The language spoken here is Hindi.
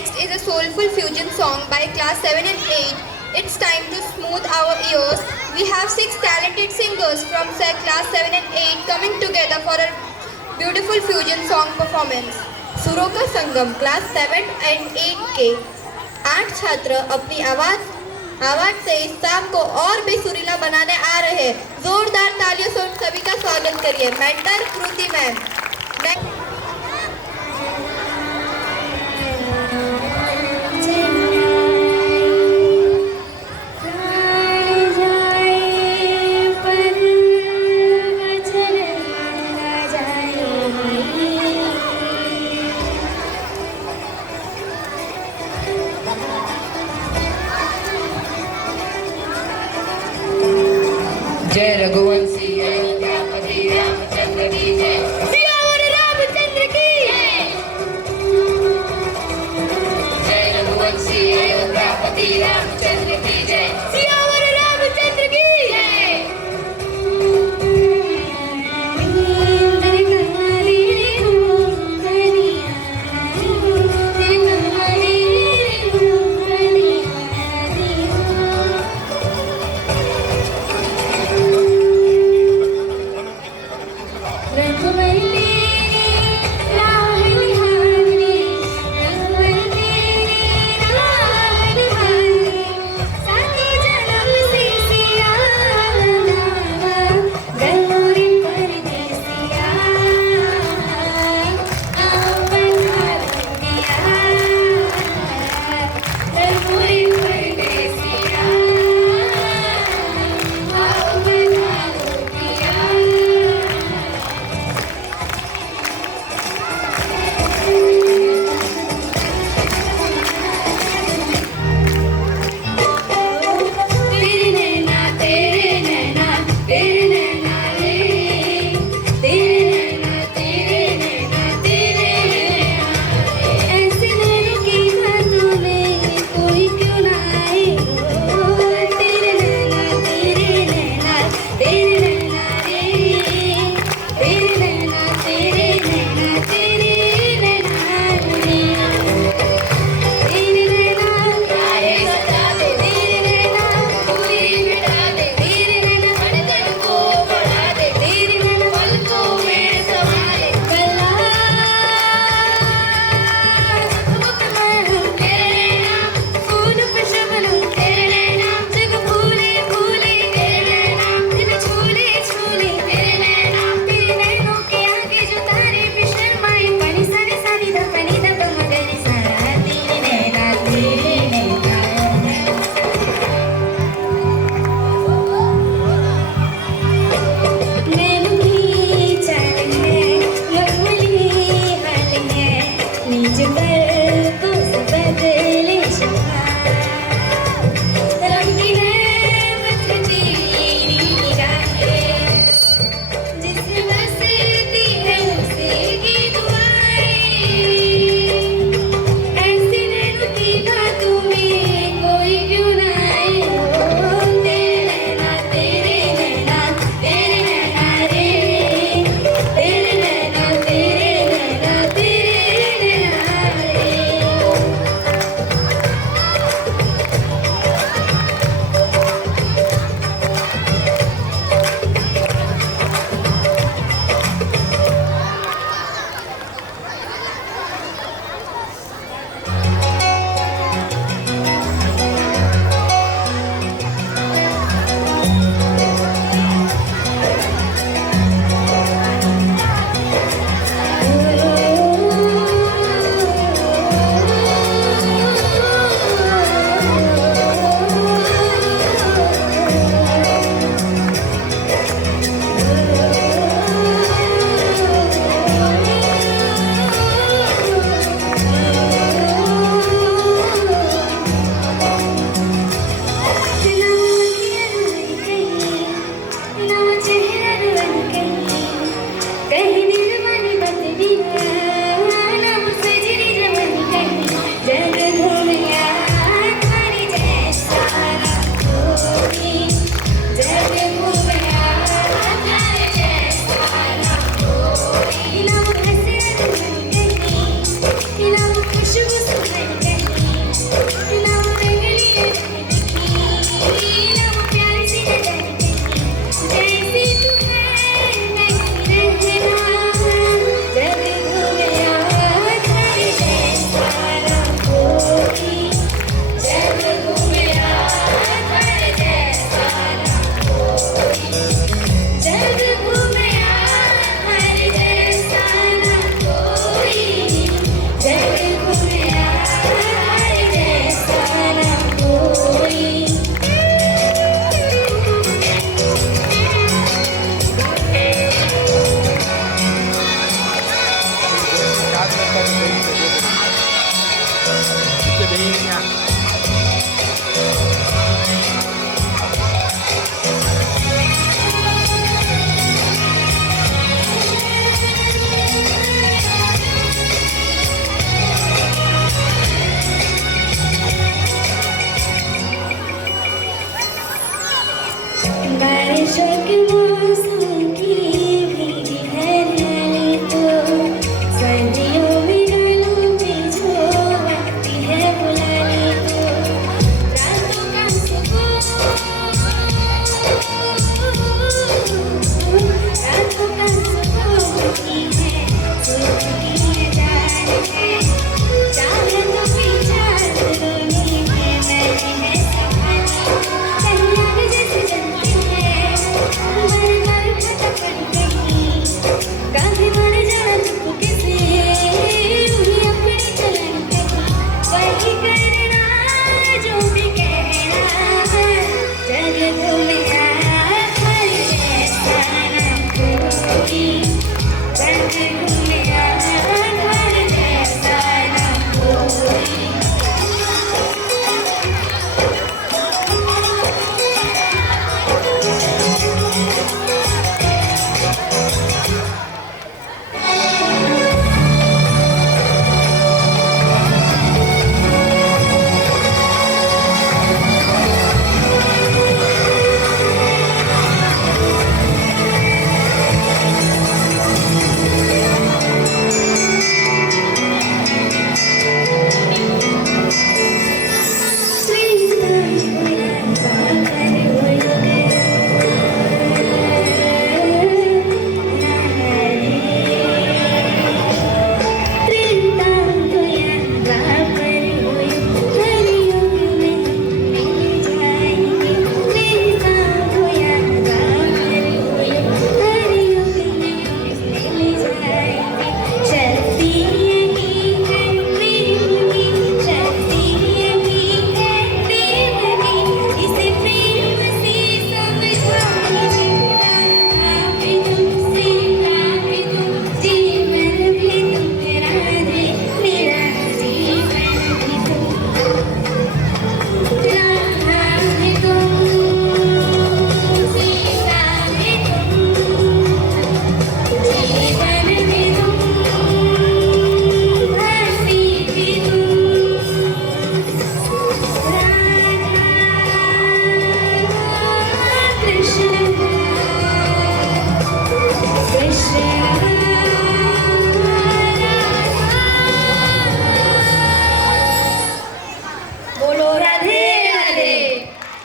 Next is a soulful fusion song by class 7 and 8. It's time to smooth our ears. We have 6 talented singers from class 7 and 8 coming together for a beautiful fusion song performance. सुरों का संगम क्लास 7 एंड 8 के 8 छात्र अपनी आवाज से इस शाम को और भी सुरीला बनाने आ रहे हैं। जोरदार तालियों से उन सभी का स्वागत करिए। मेंटर कृति मैम। जय रघुवंशी अयोध्यापति रामचंद्र की जय। सियावर रामचंद्र की जय। रघुवंशी अयोध्यापति रामचंद्र की जय। सियावर रामचंद्र की जय। देंगे